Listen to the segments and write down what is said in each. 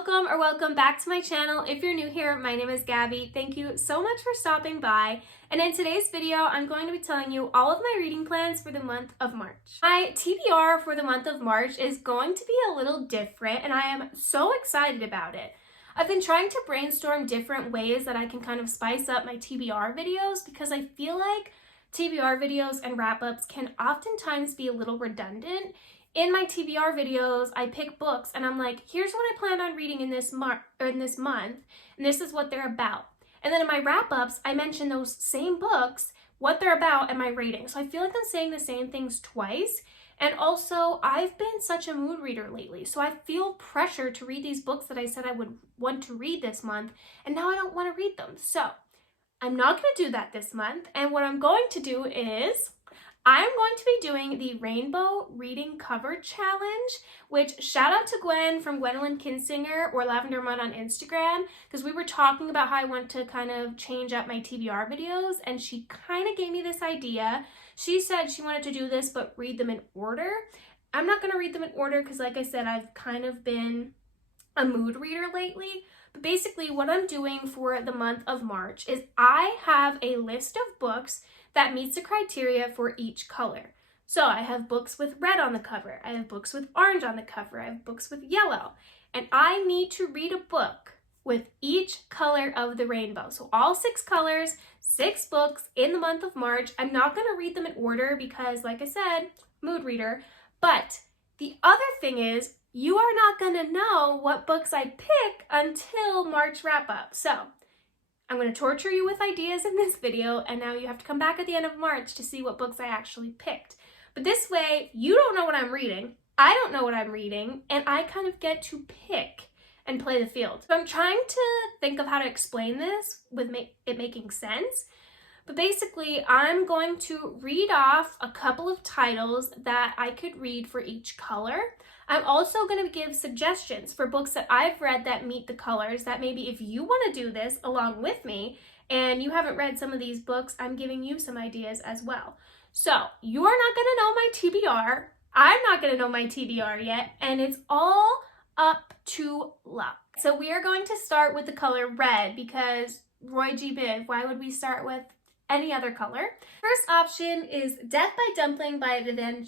welcome or welcome back to my channel. If you're new here, my name is Gabby. Thank you so much for stopping by. And in today's video, I'm going to be telling you all of my reading plans for the month of March. My TBR for the month of March is going to be a little different, and I am so excited about it. I've been trying to brainstorm different ways that I can kind of spice up my TBR videos because I feel like TBR videos and wrap-ups can oftentimes be a little redundant. In my TBR videos, I pick books and I'm like, here's what I plan on reading in this month, and this is what they're about. And then in my wrap-ups, I mention those same books, what they're about, and my rating. So I feel like I'm saying the same things twice. And also, I've been such a mood reader lately, so I feel pressure to read these books that I said I would want to read this month, and now I don't want to read them. So I'm not going to do that this month, and what I'm going to do is I'm going to be doing the Rainbow Reading Cover Challenge, which shout out to Gwen from Gwendolyn Kinsinger or Lavender Mud on Instagram, because we were talking about how I want to kind of change up my TBR videos, and she kind of gave me this idea. She said she wanted to do this, but read them in order. I'm not going to read them in order because, like I said, I've kind of been a mood reader lately. But basically, what I'm doing for the month of March is I have a list of books that meets the criteria for each color. So I have books with red on the cover, I have books with orange on the cover, I have books with yellow, and I need to read a book with each color of the rainbow. So all 6 colors, 6 books in the month of March. I'm not going to read them in order because, like I said, mood reader. But the other thing is, you are not going to know what books I pick until March wrap up. So I'm going to torture you with ideas in this video, and now you have to come back at the end of March to see what books I actually picked. But this way, you don't know what I'm reading, I don't know what I'm reading, and I kind of get to pick and play the field. So I'm trying to think of how to explain this with it making sense. But basically, I'm going to read off a couple of titles that I could read for each color. I'm also going to give suggestions for books that I've read that meet the colors, that maybe if you want to do this along with me and you haven't read some of these books, I'm giving you some ideas as well. So you're not going to know my TBR. I'm not going to know my TBR yet, and it's all up to luck. So we are going to start with the color red because Roy G. Biv, why would we start with any other color? First option is Death by Dumpling by Vivien.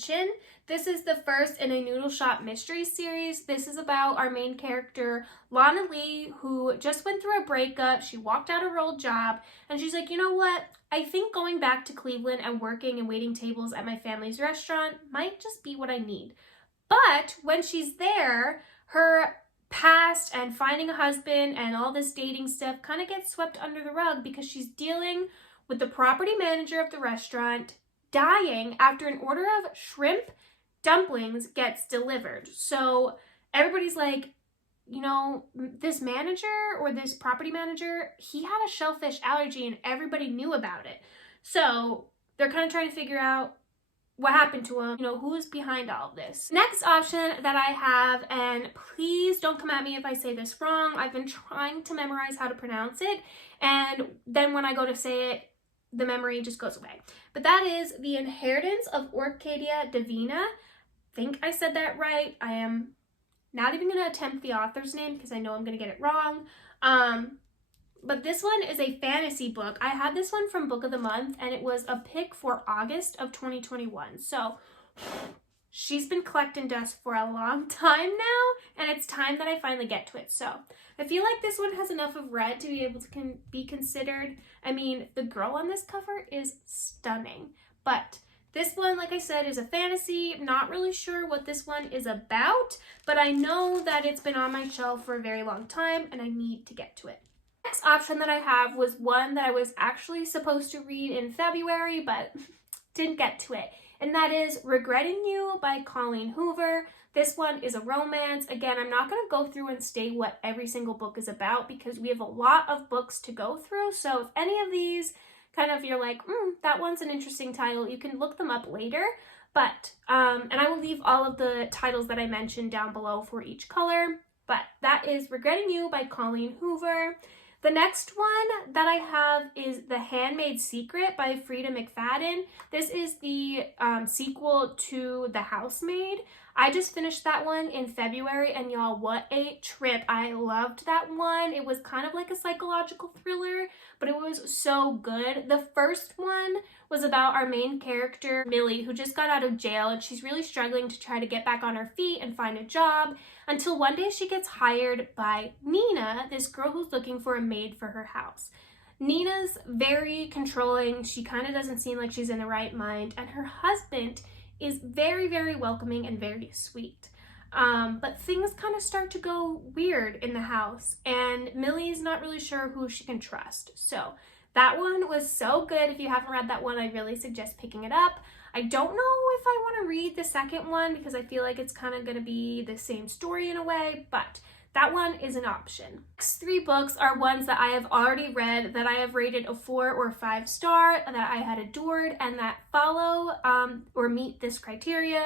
This is the first in a Noodle Shop mystery series. This is about our main character, Lana Lee, who just went through a breakup. She walked out of her old job, and she's like, you know what? I think going back to Cleveland and working and waiting tables at my family's restaurant might just be what I need. But when she's there, her past and finding a husband and all this dating stuff kind of gets swept under the rug because she's dealing with the property manager of the restaurant dying after an order of shrimp dumplings gets delivered. So everybody's like, you know, this manager or this property manager, he had a shellfish allergy and everybody knew about it. So they're kind of trying to figure out what happened to him, you know, who is behind all of this. Next option that I have, and please don't come at me if I say this wrong, I've been trying to memorize how to pronounce it, and then when I go to say it, the memory just goes away. But that is The Inheritance of Orquidea Divina. I think I said that right. I am not even going to attempt the author's name because I know I'm going to get it wrong. But this one is a fantasy book. I had this one from Book of the Month, and it was a pick for August of 2021. So she's been collecting dust for a long time now, and it's time that I finally get to it. So I feel like this one has enough of red to be able to be considered. I mean, the girl on this cover is stunning, but this one, like I said, is a fantasy. Not really sure what this one is about, but I know that it's been on my shelf for a very long time, and I need to get to it. Next option that I have was one that I was actually supposed to read in February, but didn't get to it. And that is Regretting You by Colleen Hoover. This one is a romance. Again, I'm not going to go through and state what every single book is about because we have a lot of books to go through. So if any of these kind of you're like, that one's an interesting title, you can look them up later. But, and I will leave all of the titles that I mentioned down below for each color. But that is Regretting You by Colleen Hoover. The next one that I have is The Handmaid's Secret by Freida McFadden. This is the sequel to The Housemaid. I just finished that one in February, and y'all, what a trip. I loved that one. It was kind of like a psychological thriller, but it was so good. The first one was about our main character, Millie, who just got out of jail, and she's really struggling to try to get back on her feet and find a job until one day she gets hired by Nina, this girl who's looking for a maid for her house. Nina's very controlling. She kind of doesn't seem like she's in the right mind, and her husband is very, very welcoming and very sweet. But things kind of start to go weird in the house, and Millie's not really sure who she can trust. So that one was so good. If you haven't read that one, I really suggest picking it up. I don't know if I want to read the second one because I feel like it's kind of going to be the same story in a way, but that one is an option. Next 3 books are ones that I have already read, that I have rated a 4 or 5 star, that I had adored, and that follow or meet this criteria.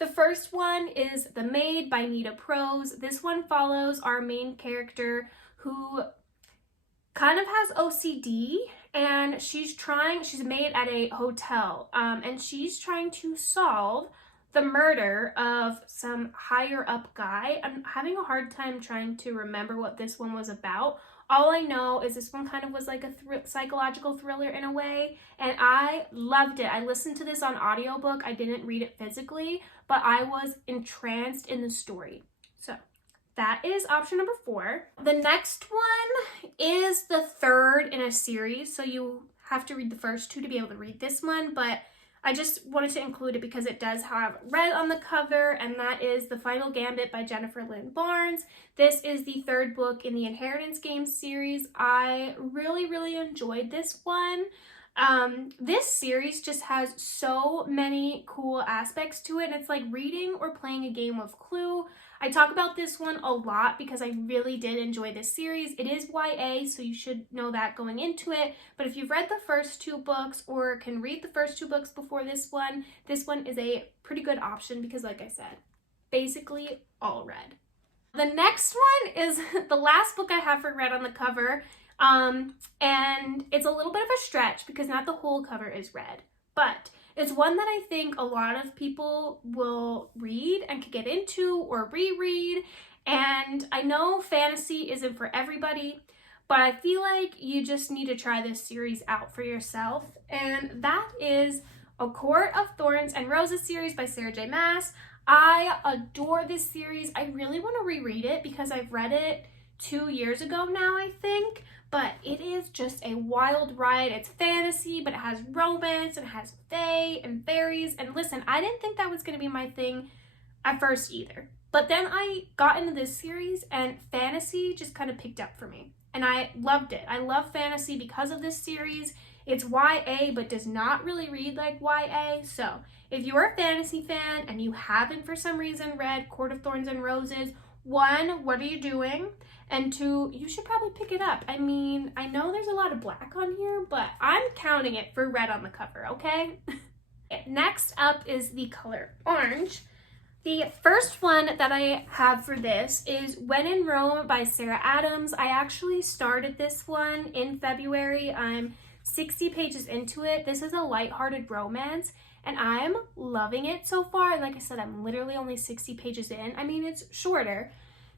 The first one is The Maid by Nita Prose. This one follows our main character who kind of has OCD, and she's a maid at a hotel, and she's trying to solve the murder of some higher up guy. I'm having a hard time trying to remember what this one was about. All I know is this one kind of was like a psychological thriller in a way, and I loved it. I listened to this on audiobook. I didn't read it physically, but I was entranced in the story. So that is option number 4. The next one is the third in a series, so you have to read the first 2 to be able to read this one, but I just wanted to include it because it does have red on the cover, and that is The Final Gambit by Jennifer Lynn Barnes. This is the 3rd book in the Inheritance Games series. I really, really enjoyed this one. This series just has so many cool aspects to it, and it's like reading or playing a game of Clue. I talk about this one a lot because I really did enjoy this series. It is YA, so you should know that going into it. But if you've read the first 2 books or can read the first 2 books before this one is a pretty good option because, like I said, basically all red. The next one is the last book I have for red on the cover, and it's a little bit of a stretch because not the whole cover is red, but it's one that I think a lot of people will read and could get into or reread. And I know fantasy isn't for everybody, but I feel like you just need to try this series out for yourself. And that is A Court of Thorns and Roses series by Sarah J. Maas. I adore this series. I really want to reread it because I've read it 2 years ago now, I think. But it is just a wild ride. It's fantasy, but it has romance, and it has fae and fairies. And listen, I didn't think that was going to be my thing at first either. But then I got into this series, and fantasy just kind of picked up for me. And I loved it. I love fantasy because of this series. It's YA, but does not really read like YA. So if you're a fantasy fan and you haven't for some reason read Court of Thorns and Roses, 1, what are you doing? And 2, you should probably pick it up. I mean, I know there's a lot of black on here, but I'm counting it for red on the cover, okay? Next up is the color orange. The first one that I have for this is When in Rome by Sarah Adams. I actually started this one in February. I'm 60 pages into it. This is a lighthearted romance, and I'm loving it so far. Like I said, I'm literally only 60 pages in. I mean, it's shorter.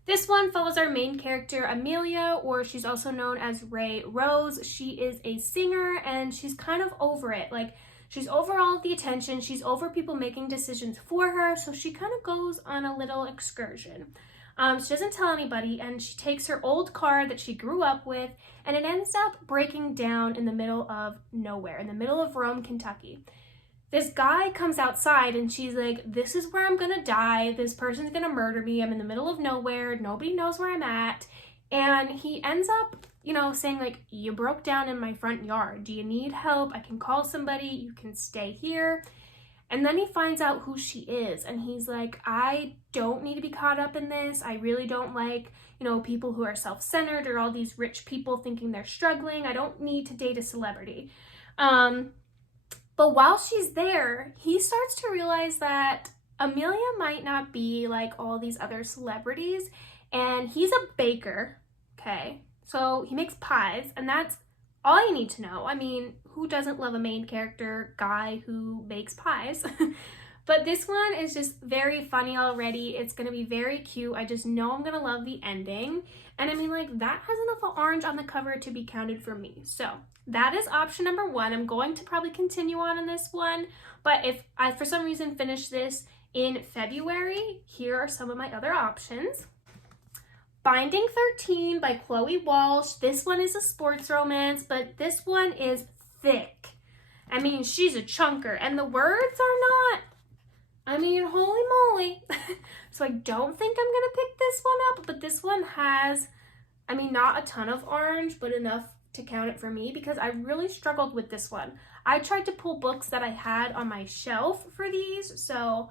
This one follows our main character, Amelia, or she's also known as Ray Rose. She is a singer, and she's kind of over it. Like, she's over all of the attention. She's over people making decisions for her, so she kind of goes on a little excursion. She doesn't tell anybody, and she takes her old car that she grew up with, and it ends up breaking down in the middle of nowhere, in the middle of Rome, Kentucky. This guy comes outside, and she's like, this is where I'm gonna die. This person's gonna murder me. I'm in the middle of nowhere. Nobody knows where I'm at. And he ends up, saying like, you broke down in my front yard. Do you need help? I can call somebody. You can stay here. And then he finds out who she is, and he's like, I don't need to be caught up in this. I really don't like, people who are self-centered or all these rich people thinking they're struggling. I don't need to date a celebrity. But while she's there, he starts to realize that Amelia might not be like all these other celebrities, and he's a baker, okay? So he makes pies, and that's all you need to know. I mean, who doesn't love a main character guy who makes pies? But this one is just very funny already. It's going to be very cute. I just know I'm going to love the ending. And I mean, like, that has enough orange on the cover to be counted for me. So that is option number one. I'm going to probably continue on in this one. But if I, for some reason, finish this in February, here are some of my other options. Binding 13 by Chloe Walsh. This one is a sports romance, but this one is thick. I mean, she's a chunker, and the words are not, I mean, holy moly. So I don't think I'm going to pick this one up, but this one has, I mean, not a ton of orange, but enough to count it for me because I really struggled with this one. I tried to pull books that I had on my shelf for these, so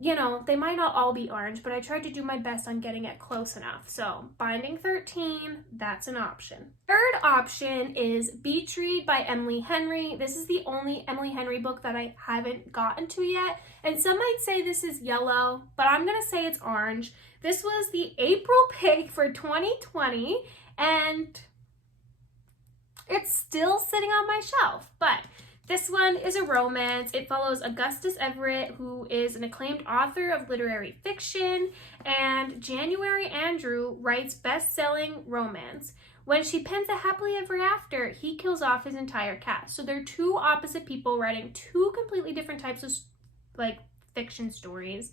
you know, they might not all be orange, but I tried to do my best on getting it close enough. So Binding 13, that's an option. Third option is Beach Read by Emily Henry. This is the only Emily Henry book that I haven't gotten to yet. And some might say this is yellow, but I'm going to say it's orange. This was the April pick for 2020, and it's still sitting on my shelf, but this one is a romance. It follows Augustus Everett, who is an acclaimed author of literary fiction, and January Andrew writes best-selling romance. When she pens a happily ever after, he kills off his entire cast. So they're two opposite people writing two completely different types of like fiction stories.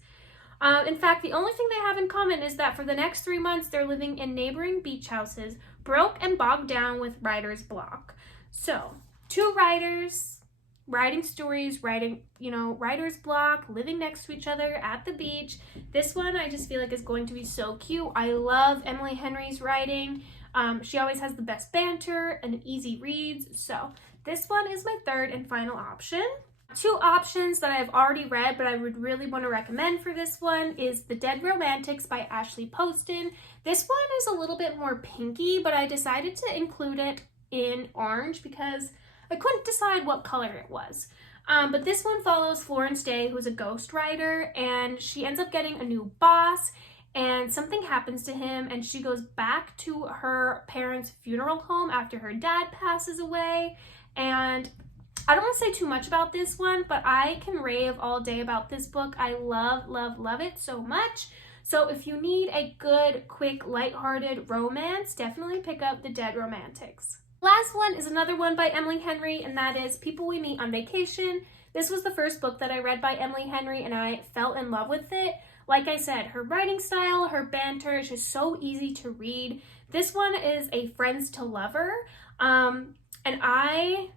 In fact, the only thing they have in common is that for the next 3 months, they're living in neighboring beach houses, broke and bogged down with writer's block. So, two writers writing stories, you know, writer's block, living next to each other at the beach. This one I just feel like is going to be so cute. I love Emily Henry's writing. She always has the best banter and easy reads. So this one is my third and final option. Two options that I've already read, but I would really want to recommend for this one is The Dead Romantics by Ashley Poston. This one is a little bit more pinky, but I decided to include it in orange because I couldn't decide what color it was. But this one follows Florence Day, who's a ghostwriter, and she ends up getting a new boss, and something happens to him, and she goes back to her parents' funeral home after her dad passes away. And I don't want to say too much about this one, but I can rave all day about this book. I love, love, love it so much. So if you need a good, quick, lighthearted romance, definitely pick up The Dead Romantics. Last one is another one by Emily Henry, and that is People We Meet on Vacation. This was the first book that I read by Emily Henry, and I fell in love with it. Like I said, her writing style, her banter is just so easy to read. This one is a friends to lover, and I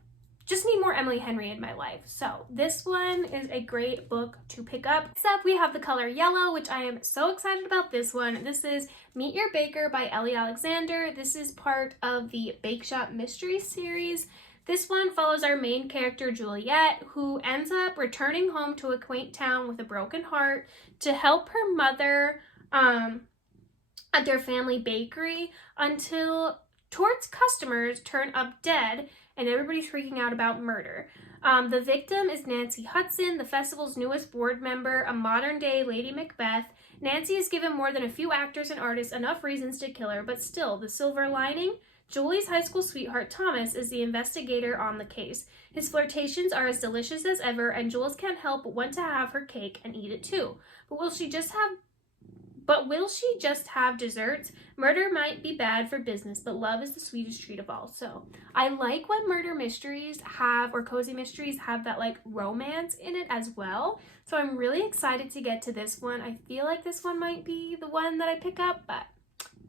just need more Emily Henry in my life. So this one is a great book to pick up. Next up, we have the color yellow, which I am so excited about this one. This is Meet Your Baker by Ellie Alexander. This is part of the Bake Shop Mystery series. This one follows our main character, Juliet, who ends up returning home to a quaint town with a broken heart to help her mother at their family bakery until Tort's customers turn up dead and everybody's freaking out about murder. The victim is Nancy Hudson, the festival's newest board member, a modern-day Lady Macbeth. Nancy has given more than a few actors and artists enough reasons to kill her, but still, the silver lining? Julie's high school sweetheart, Thomas, is the investigator on the case. His flirtations are as delicious as ever, and Jules can't help but want to have her cake and eat it too. But will she just have desserts? Murder might be bad for business, but love is the sweetest treat of all. So I like when murder mysteries have, or cozy mysteries have, that like romance in it as well. So I'm really excited to get to this one. I feel like this one might be the one that I pick up, but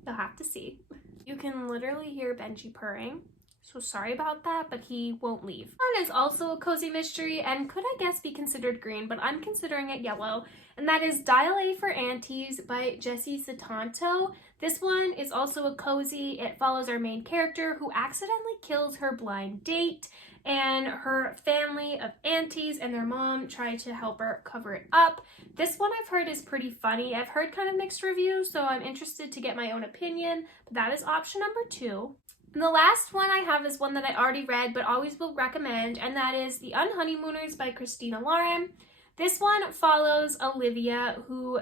you'll have to see. You can literally hear Benji purring. So sorry about that, but he won't leave. One is also a cozy mystery and could, I guess, be considered green, but I'm considering it yellow. And that is Dial A for Aunties by Jessie Sutanto. This one is also a cozy. It follows our main character who accidentally kills her blind date, and her family of aunties and their mom try to help her cover it up. This one I've heard is pretty funny. I've heard kind of mixed reviews, so I'm interested to get my own opinion. But that is option number 2. And the last one I have is one that I already read but always will recommend, and that is The Unhoneymooners by Christina Lauren. This one follows Olivia, who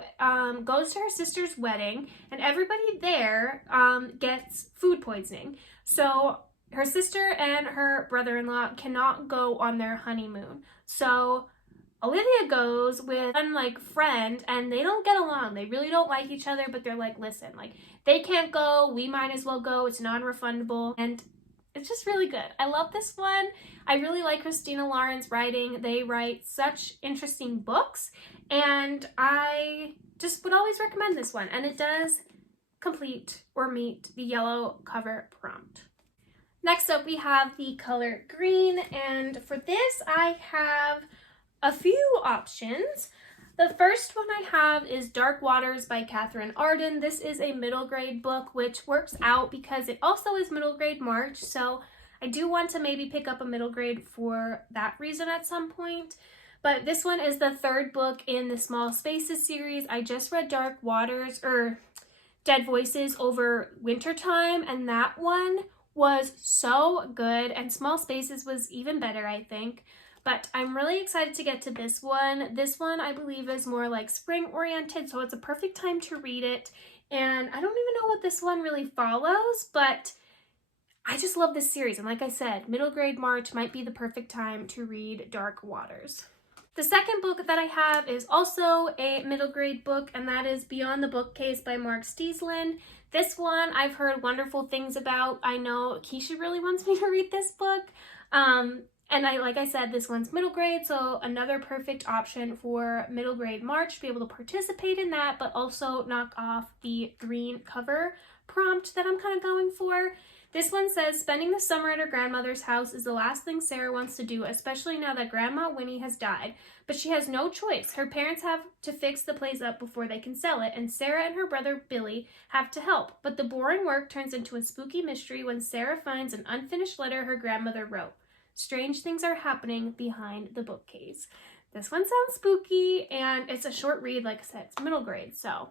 goes to her sister's wedding, and everybody there gets food poisoning. So her sister and her brother-in-law cannot go on their honeymoon. So Olivia goes with one like friend and they don't get along. They really don't like each other, but they're like, listen, like they can't go, we might as well go. It's non-refundable. And it's just really good. I love this one. I really like Christina Lauren's writing. They write such interesting books and I just would always recommend this one. And it does complete or meet the yellow cover prompt. Next up we have the color green, and for this I have a few options. The first one I have is Dark Waters by Catherine Arden. This is a middle grade book, which works out because it also is middle grade March, so I do want to maybe pick up a middle grade for that reason at some point. But this one is the third book in the Small Spaces series. I just read Dark Waters, or Dead Voices, over wintertime, and that one was so good, and Small Spaces was even better, I think. But I'm really excited to get to this one. This one I believe is more like spring oriented, so it's a perfect time to read it. And I don't even know what this one really follows, but I just love this series. And like I said, middle grade March might be the perfect time to read Dark Waters. The second book that I have is also a middle grade book, and that is Beyond the Bookcase by MarchTBR. This one I've heard wonderful things about. I know Keisha really wants me to read this book. And like I said, this one's middle grade, so another perfect option for middle grade March to be able to participate in that, but also knock off the green cover prompt that I'm kind of going for. This one says, spending the summer at her grandmother's house is the last thing Sarah wants to do, especially now that Grandma Winnie has died. But she has no choice. Her parents have to fix the place up before they can sell it, and Sarah and her brother Billy have to help. But the boring work turns into a spooky mystery when Sarah finds an unfinished letter her grandmother wrote. Strange things are happening behind the bookcase. This one sounds spooky, and it's a short read. Like I said, it's middle grade, so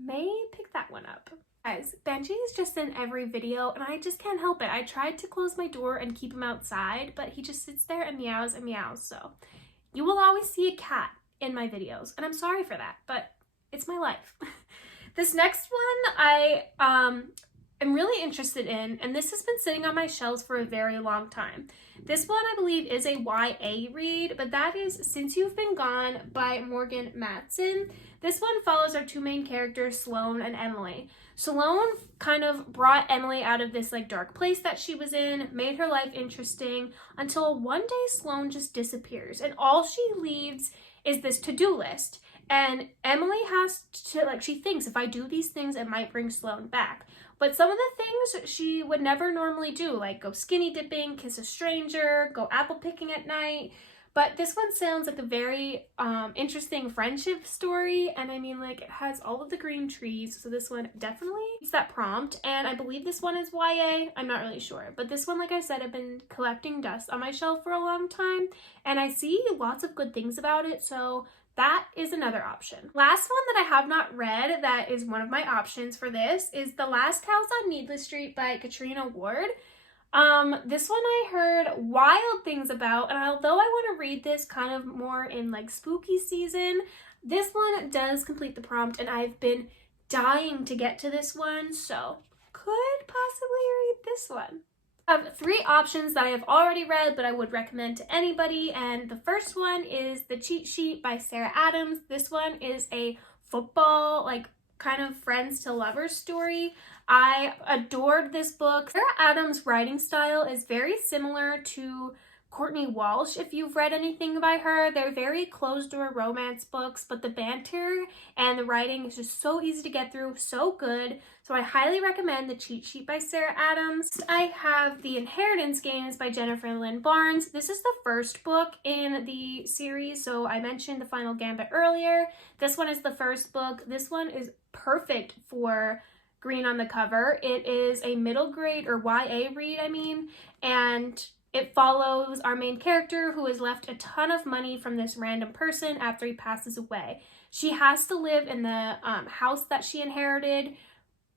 may pick that one up. Guys, Benji is just in every video, and I just can't help it. I tried to close my door and keep him outside, but he just sits there and meows, so you will always see a cat in my videos, and I'm sorry for that, but it's my life. This next one I am really interested in, and this has been sitting on my shelves for a very long time. This one I believe is a YA read, but that is Since You've Been Gone by Morgan Matson. This one follows our two main characters, Sloane and Emily. Sloane kind of brought Emily out of this like dark place that she was in, made her life interesting, until one day Sloane just disappears, and all she leaves is this to-do list. And Emily has to, like, she thinks if I do these things, it might bring Sloane back. But some of the things she would never normally do, like go skinny dipping, kiss a stranger, go apple picking at night. But this one sounds like a very interesting friendship story. And I mean, like, it has all of the green trees. So this one definitely meets that prompt. And I believe this one is YA. I'm not really sure. But this one, like I said, I've been collecting dust on my shelf for a long time. And I see lots of good things about it. So that is another option. Last one that I have not read that is one of my options for this is The Last House on Needless Street by Katrina Ward. This one I heard wild things about, and although I want to read this kind of more in like spooky season, this one does complete the prompt, and I've been dying to get to this one, so could possibly read this one. I have three options that I have already read, but I would recommend to anybody, and the first one is The Cheat Sheet by Sarah Adams. This one is a football, like, kind of friends to lovers story. I adored this book. Sarah Adams' writing style is very similar to Courtney Walsh. If you've read anything by her, they're very closed-door romance books, but the banter and the writing is just so easy to get through, so good. So I highly recommend The Cheat Sheet by Sarah Adams. I have The Inheritance Games by Jennifer Lynn Barnes. This is the first book in the series, so I mentioned The Final Gambit earlier. This one is the first book. This one is perfect for green on the cover. It is a middle grade, or YA read, I mean, and it follows our main character who has left a ton of money from this random person after he passes away. She has to live in the house that she inherited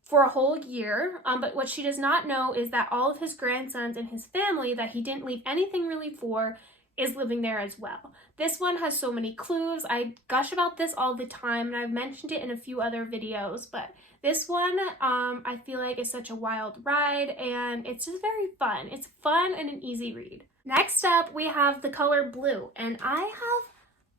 for a whole year, but what she does not know is that all of his grandsons and his family that he didn't leave anything really for is living there as well. This one has so many clues. I gush about this all the time, and I've mentioned it in a few other videos, but this one I feel like is such a wild ride, and it's just very fun. It's fun and an easy read. Next up, we have The Color Blue, and I have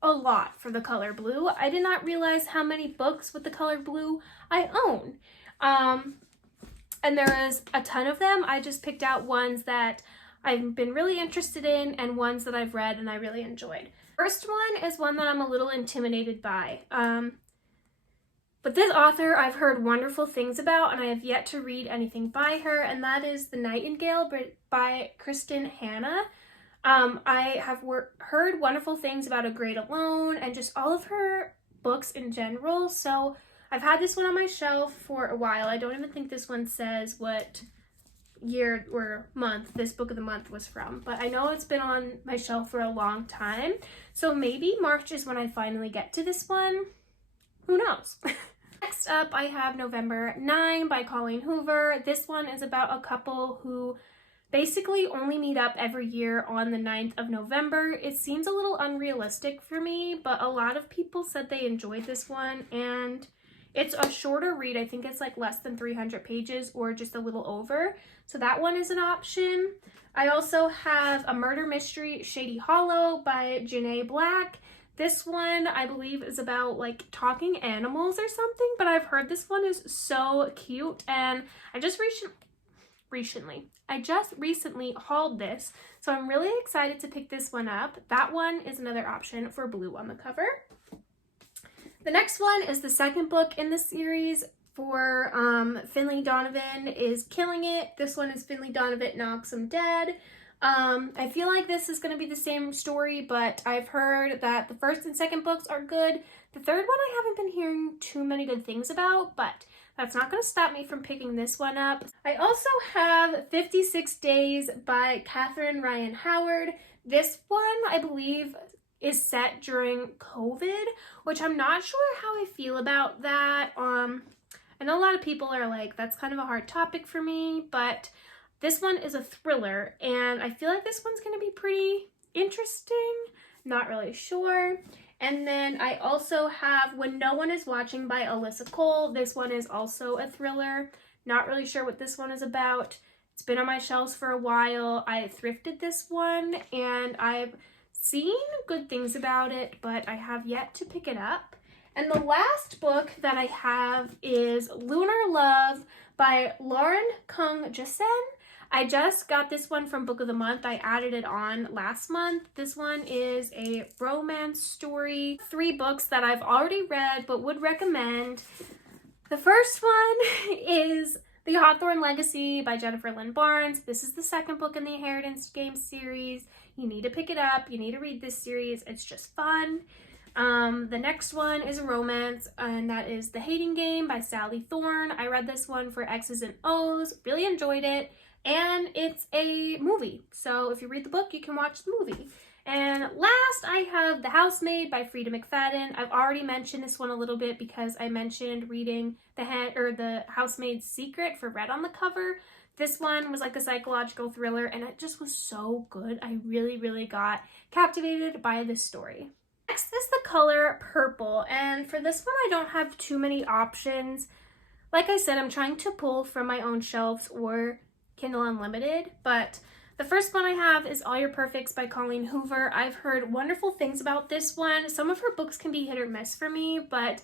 a lot for the color blue. I did not realize how many books with the color blue I own. And there is a ton of them. I just picked out ones that I've been really interested in and ones that I've read and I really enjoyed. First one is one that I'm a little intimidated by. But this author I've heard wonderful things about, and I have yet to read anything by her, and that is The Nightingale by Kristen Hanna. I have heard wonderful things about A Great Alone and just all of her books in general, so I've had this one on my shelf for a while. I don't even think this one says what year or month this book of the month was from, but I know it's been on my shelf for a long time, so maybe March is when I finally get to this one. Who knows? Next up, I have November 9 by Colleen Hoover. This one is about a couple who basically only meet up every year on the 9th of November. It seems a little unrealistic for me, but a lot of people said they enjoyed this one, and it's a shorter read. I think it's like less than 300 pages or just a little over. So that one is an option. I also have A Murder Mystery, Shady Hollow by Janae Black. This one, I believe, is about like talking animals or something, but I've heard this one is so cute, and I just recently hauled this, so I'm really excited to pick this one up. That one is another option for blue on the cover. The next one is the second book in the series for Finley Donovan is Killing It. This one is Finley Donovan Knocks 'Em Dead. I feel like this is going to be the same story, but I've heard that the first and second books are good. The third one I haven't been hearing too many good things about, but that's not going to stop me from picking this one up. I also have 56 Days by Catherine Ryan Howard. This one, I believe, is set during COVID, which I'm not sure how I feel about that. I know a lot of people are like, that's kind of a hard topic for me, but this one is a thriller, and I feel like this one's going to be pretty interesting. Not really sure. And then I also have When No One Is Watching by Alyssa Cole. This one is also a thriller. Not really sure what this one is about. It's been on my shelves for a while. I thrifted this one, and I've seen good things about it, but I have yet to pick it up. And the last book that I have is Lunar Love by Lauren Kung Jasen. I just got this one from Book of the Month. I added it on last month. This one is a romance story. 3 books that I've already read but would recommend. The first one is The Hawthorne Legacy by Jennifer Lynn Barnes. This is the second book in the Inheritance Games series. You need to pick it up. You need to read this series. It's just fun. The next one is a romance, and that is The Hating Game by Sally Thorne. I read this one for X's and O's. Really enjoyed it. And it's a movie, so if you read the book, you can watch the movie. And last, I have The Housemaid by Freida McFadden. I've already mentioned this one a little bit because I mentioned reading The Housemaid's Secret for Red on the cover. This one was like a psychological thriller, and it just was so good. I really, really got captivated by this story. Next is the color purple, and for this one, I don't have too many options. Like I said, I'm trying to pull from my own shelves or Kindle Unlimited, but the first one I have is All Your Perfects by Colleen Hoover. I've heard wonderful things about this one. Some of her books can be hit or miss for me, but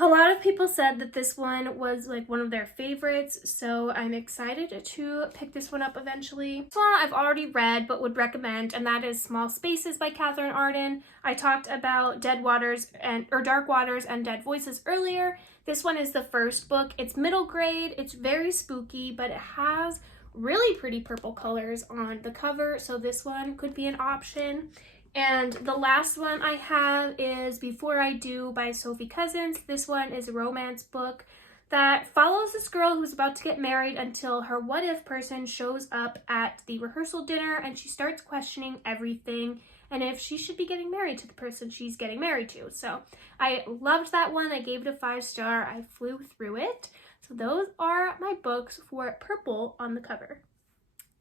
a lot of people said that this one was like one of their favorites, so I'm excited to pick this one up eventually. This one I've already read but would recommend, and that is Small Spaces by Catherine Arden. I talked about Dark Waters and Dead Voices earlier. This one is the first book. It's middle grade, it's very spooky, but it has really pretty purple colors on the cover, so this one could be an option. And the last one I have is Before I Do by Sophie Cousins. This one is a romance book that follows this girl who's about to get married until her what if person shows up at the rehearsal dinner, and she starts questioning everything and if she should be getting married to the person she's getting married to. So I loved that one. I gave it a 5-star. I flew through it. So those are my books for purple on the cover.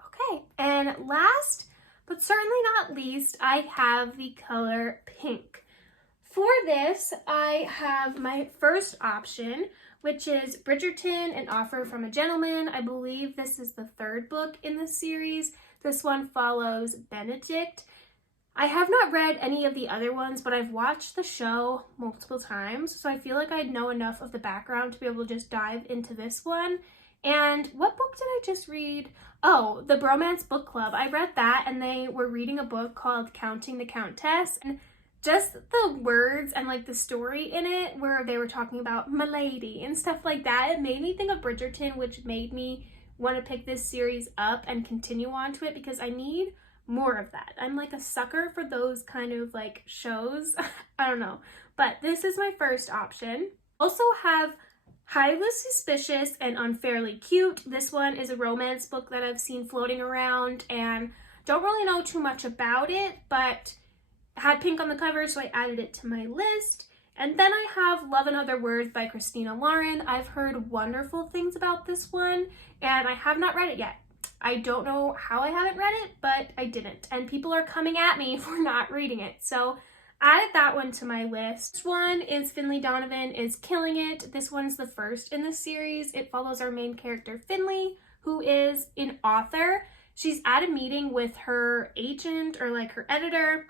Okay, and last but certainly not least, I have the color pink. For this, I have my first option, which is Bridgerton, An Offer from a Gentleman. I believe this is the 3rd book in the series. This one follows Benedict. I have not read any of the other ones, but I've watched the show multiple times, so I feel like I know enough of the background to be able to just dive into this one. And what book did I just read? Oh, the Bromance Book Club. I read that, and they were reading a book called Counting the Countess, and just the words and like the story in it where they were talking about Milady and stuff like that, it made me think of Bridgerton, which made me want to pick this series up and continue on to it because I need more of that. I'm like a sucker for those kind of like shows. I don't know, but this is my first option. Also have Highly Suspicious and Unfairly Cute. This one is a romance book that I've seen floating around and don't really know too much about it, but had pink on the cover, so I added it to my list. And then I have Love and Other Words by Christina Lauren. I've heard wonderful things about this one, and I have not read it yet. I don't know how I haven't read it, but I didn't. And people are coming at me for not reading it. So added that one to my list. This one is Finley Donovan is Killing It. This one's the first in the series. It follows our main character, Finley, who is an author. She's at a meeting with her agent or like her editor,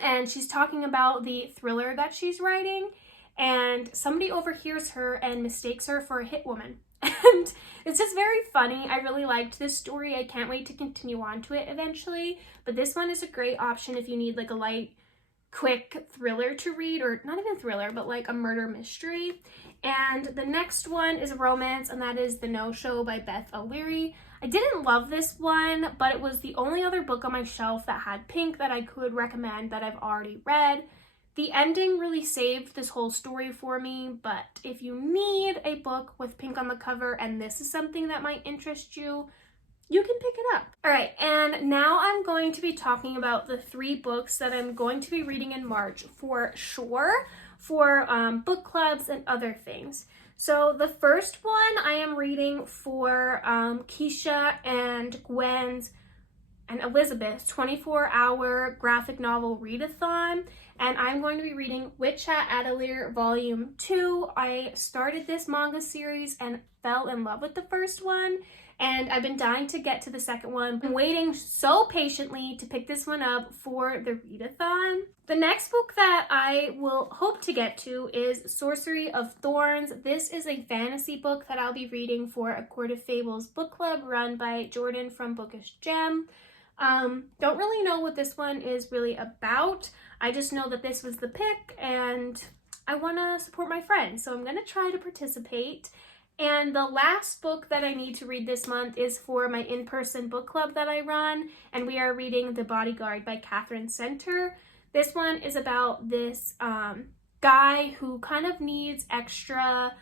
and she's talking about the thriller that she's writing, and somebody overhears her and mistakes her for a hit woman. And it's just very funny. I really liked this story. I can't wait to continue on to it eventually, but this one is a great option if you need like a light, quick thriller to read, or not even thriller, but like a murder mystery. And the next one is a romance, and that is The No-Show by Beth O'Leary. I didn't love this one, but it was the only other book on my shelf that had pink that I could recommend that I've already read. The ending really saved this whole story for me, but if you need a book with pink on the cover and this is something that might interest you, you can pick it up. All right, and now I'm going to be talking about the 3 books that I'm going to be reading in March for sure, for book clubs and other things. So the first one I am reading for Keisha and Gwen's and Elizabeth's 24-hour graphic novel readathon, and I'm going to be reading Witch Hat Atelier Volume 2. I started this manga series and fell in love with the first one, and I've been dying to get to the second one. I'm waiting so patiently to pick this one up for the readathon. The next book that I will hope to get to is Sorcery of Thorns. This is a fantasy book that I'll be reading for a Court of Fables book club run by Jordan from Bookish Gem. Don't really know what this one is really about. I just know that this was the pick and I want to support my friends, so I'm going to try to participate. And the last book that I need to read this month is for my in-person book club that I run, and we are reading The Bodyguard by Catherine Center. This one is about this guy who kind of needs extra,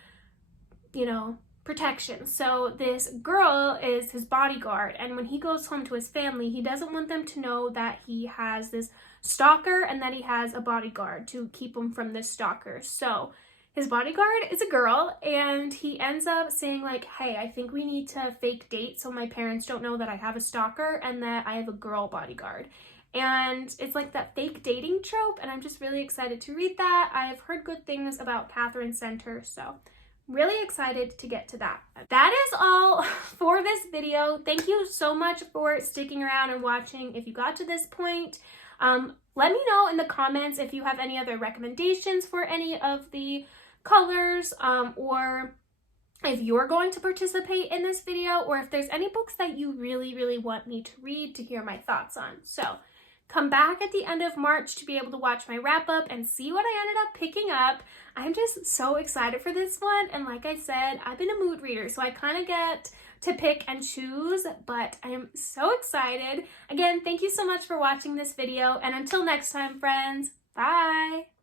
protection. So this girl is his bodyguard, and when he goes home to his family, he doesn't want them to know that he has this stalker and that he has a bodyguard to keep him from this stalker. So his bodyguard is a girl, and he ends up saying like, hey, I think we need to fake date so my parents don't know that I have a stalker and that I have a girl bodyguard. And it's like that fake dating trope, and I'm just really excited to read that. I've heard good things about Catherine Center, so really excited to get to that. That is all for this video. Thank you so much for sticking around and watching. If you got to this point, let me know in the comments if you have any other recommendations for any of the colors, or if you're going to participate in this video, or if there's any books that you really want me to read to hear my thoughts on. So come back at the end of March to be able to watch my wrap up and see what I ended up picking up. I'm just so excited for this one, and like I said, I've been a mood reader, so I kind of get to pick and choose, but I am so excited. Again, thank you so much for watching this video, and until next time, friends, bye!